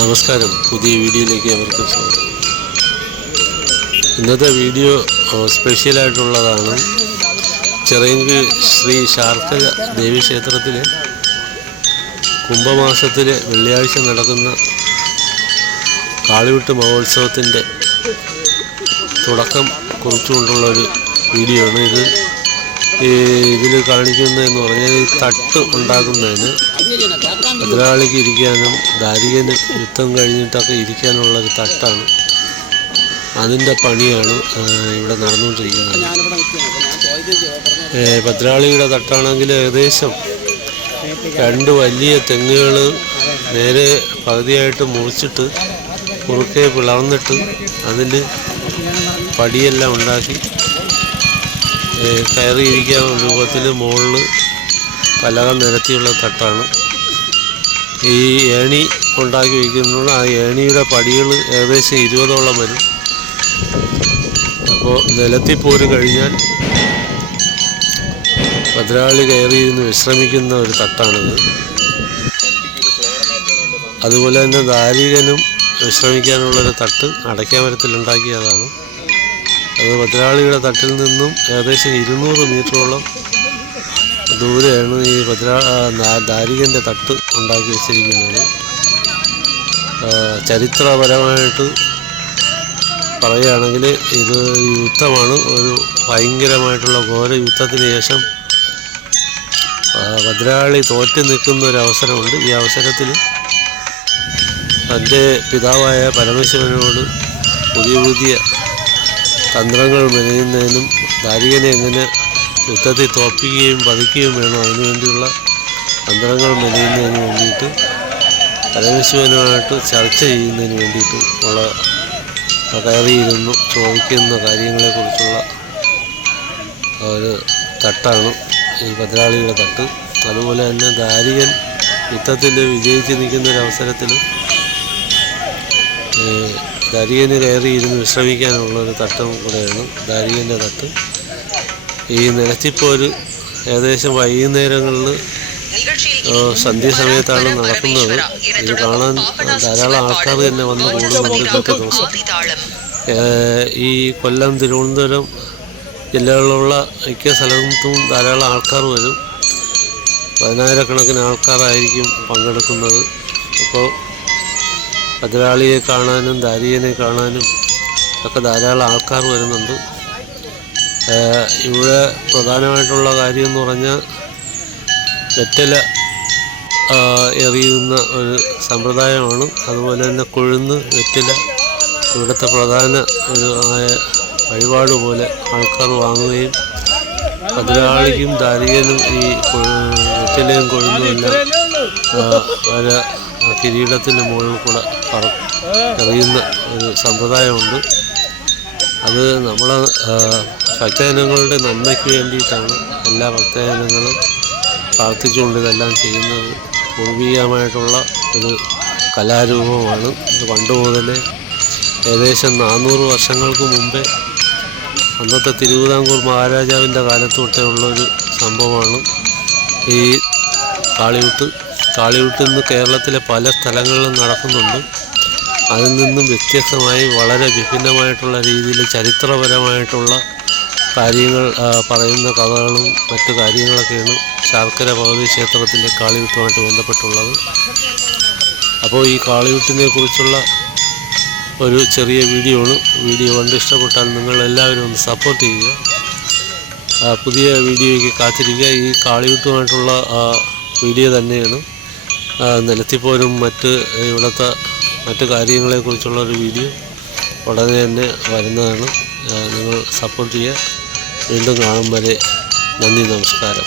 നമസ്കാരം. പുതിയ വീഡിയോയിലേക്ക് അവർക്ക് സ്വാഗതം. ഇന്നത്തെ വീഡിയോ സ്പെഷ്യലായിട്ടുള്ളതാണ്. ചിറയൻകീഴ് ശ്രീ ശാർക്കര ദേവീക്ഷേത്രത്തിലെ കുംഭമാസത്തിലെ വെള്ളിയാഴ്ച നടക്കുന്ന കാളിവിട്ട് മഹോത്സവത്തിൻ്റെ തുടക്കം കുറിച്ചുകൊണ്ടുള്ളൊരു വീഡിയോ ആണ് ഇത്. ഇതിൽ കാണിക്കുന്നതെന്ന് പറഞ്ഞാൽ ഈ തട്ട് ഉണ്ടാക്കുന്നതിന് എതിരാളിക്ക് ഇരിക്കാനും ദാരികന് യുദ്ധം കഴിഞ്ഞിട്ടൊക്കെ ഇരിക്കാനുള്ളൊരു തട്ടാണ്. അതിൻ്റെ പണിയാണ് ഇവിടെ നടന്നുകൊണ്ടിരിക്കുന്നത്. ഭദ്രാളിയുടെ തട്ടാണെങ്കിൽ ഏകദേശം 2 വലിയ തെങ്ങുകൾ നേരെ പകുതിയായിട്ട് മുറിച്ചിട്ട് കുറുക്കെ പിളർന്നിട്ട് അതിൽ പടിയെല്ലാം ഉണ്ടാക്കി കയറിയിരിക്കാൻ രൂപത്തിൽ മുകളിൽ പലക നിരത്തിയുള്ള തട്ടാണ്. ഈ ഏണി ഉണ്ടാക്കി വയ്ക്കുന്നത്. ആ ഏണിയുടെ പടികൾ ഏകദേശം 20ഓളം വരും. അപ്പോൾ നിലത്തിപ്പോര് കഴിഞ്ഞാൽ ഭദ്രാളി കയറിയിരുന്ന് വിശ്രമിക്കുന്ന ഒരു തട്ടാണിത്. അതുപോലെ തന്നെ ദാരികനും വിശ്രമിക്കാനുള്ളൊരു തട്ട് അടയ്ക്കാമരത്തിലുണ്ടാക്കിയതാണ്. അത് ഭദ്രാളിയുടെ തട്ടിൽ നിന്നും ഏകദേശം 200 മീറ്ററോളം ദൂരെയാണ് ഈ ദാരികൻ്റെ തട്ട് ഉണ്ടാക്കി വെച്ചിരിക്കുന്നത്. ചരിത്രപരമായിട്ട് പറയുകയാണെങ്കിൽ ഇത് യുദ്ധമാണ്. ഒരു ഭയങ്കരമായിട്ടുള്ള ഘോര യുദ്ധത്തിന് ശേഷം ഭദ്രാളി തോറ്റു നിൽക്കുന്ന ഒരു അവസരമുണ്ട്. ഈ അവസരത്തിൽ തൻ്റെ പിതാവായ പരമശിവനോട് പുതിയ തന്ത്രങ്ങൾ മെനയുന്നതിനും ദാരികനെ എങ്ങനെ യുദ്ധത്തിൽ തോൽപ്പിക്കുകയും വധിക്കുകയും വേണം, അതിനുവേണ്ടിയുള്ള തന്ത്രങ്ങൾ മെനയുന്നതിന് വേണ്ടിയിട്ട് പരമശിവനുമായിട്ട് ചർച്ച ചെയ്യുന്നതിന് വേണ്ടിയിട്ട് ഉള്ള കയറിയിരുന്നു ചോദിക്കുന്ന കാര്യങ്ങളെക്കുറിച്ചുള്ള ഒരു തട്ടാണ് ഈ ഭദ്രാളിയുടെ തട്ട്. അതുപോലെ തന്നെ ദാരികൻ യുദ്ധത്തിൽ വിജയിച്ച് നിൽക്കുന്നൊരവസരത്തിൽ ദാരികന് കയറിയിരുന്ന് വിശ്രമിക്കാനുള്ളൊരു തട്ടും കൂടെയാണ് ദാരികൻ്റെ തട്ട്. ഈ നിലത്തിപ്പോര് ഏകദേശം വൈകുന്നേരങ്ങളിൽ സന്ധ്യാസമയത്താണ് നടക്കുന്നത്. ഇത് കാണാൻ ധാരാളം ആൾക്കാർ തന്നെ വന്ന് കൂടുന്നുണ്ട് ഇന്നത്തെ ദിവസം. ഈ കൊല്ലം, തിരുവനന്തപുരം ജില്ലകളിലുള്ള മിക്ക സ്ഥലത്തും ധാരാളം ആൾക്കാർ വരും. 10,000-കണക്കിന് ആൾക്കാരായിരിക്കും പങ്കെടുക്കുന്നത്. അപ്പോൾ ഭദ്രാളിയെ കാണാനും ദാരികനെ കാണാനും ഒക്കെ ധാരാളം ആൾക്കാർ വരുന്നുണ്ട്. ഇവിടെ പ്രധാനമായിട്ടുള്ള കാര്യം എന്ന് പറഞ്ഞാൽ വെറ്റല എറിയുന്ന ഒരു സമ്പ്രദായമാണ്. അതുപോലെ തന്നെ കൊഴുന്ന് വെറ്റില ഇവിടുത്തെ പ്രധാന ഒരു വഴിപാട് പോലെ ആൾക്കാർ വാങ്ങുകയും ഭദ്രാളിക്കും ദാരികനും ഈ വെറ്റിലയും കൊഴുന്നും എല്ലാം വരെ കിരീടത്തിൻ്റെ മുകളിൽ കൂടെ എറിയുന്ന ഒരു സമ്പ്രദായമുണ്ട്. അത് നമ്മളെ ഭക്തജനങ്ങളുടെ നന്മയ്ക്ക് വേണ്ടിയിട്ടാണ്. എല്ലാ ഭക്തജനങ്ങളും പ്രാർത്ഥിച്ചുകൊണ്ട് ഇതെല്ലാം ചെയ്യുന്നത്. പൂർവികമായിട്ടുള്ള ഒരു കലാരൂപമാണ്. ഇത് പണ്ട് മുതലേ ഏകദേശം 400 വർഷങ്ങൾക്ക് മുമ്പേ അന്നത്തെ തിരുവിതാംകൂർ മഹാരാജാവിൻ്റെ കാലത്ത് തൊട്ടേ ഉള്ളൊരു സംഭവമാണ് ഈ കാളിവിട്ട്. കാളിവിട്ട് ഇന്ന് കേരളത്തിലെ പല സ്ഥലങ്ങളിലും നടക്കുന്നുണ്ട്. അതിൽ നിന്നും വ്യത്യസ്തമായി വളരെ വിഭിന്നമായിട്ടുള്ള രീതിയിൽ ചരിത്രപരമായിട്ടുള്ള കാര്യങ്ങൾ പറയുന്ന കഥകളും മറ്റു കാര്യങ്ങളൊക്കെയാണ് ശാർക്കര ഭഗവതി ക്ഷേത്രത്തിലെ കാളിവിട്ടുമായിട്ട് ബന്ധപ്പെട്ടുള്ളത്. അപ്പോൾ ഈ കാളിവിട്ടിനെ കുറിച്ചുള്ള ഒരു ചെറിയ വീഡിയോ കണ്ട് ഇഷ്ടപ്പെട്ടാൽ നിങ്ങൾ എല്ലാവരും ഒന്ന് സപ്പോർട്ട് ചെയ്യുക. പുതിയ വീഡിയോയ്ക്ക് കാത്തിരിക്കുക. ഈ കാളിവിട്ടുമായിട്ടുള്ള വീഡിയോ തന്നെയാണ്. നിലത്തിപ്പോരും ഇവിടുത്തെ മറ്റു കാര്യങ്ങളെക്കുറിച്ചുള്ളൊരു വീഡിയോ ഉടനെ തന്നെ വരുന്നതാണ്. നിങ്ങൾ സപ്പോർട്ട് ചെയ്യുക. വീണ്ടും കാണും വരെ നന്ദി, നമസ്കാരം.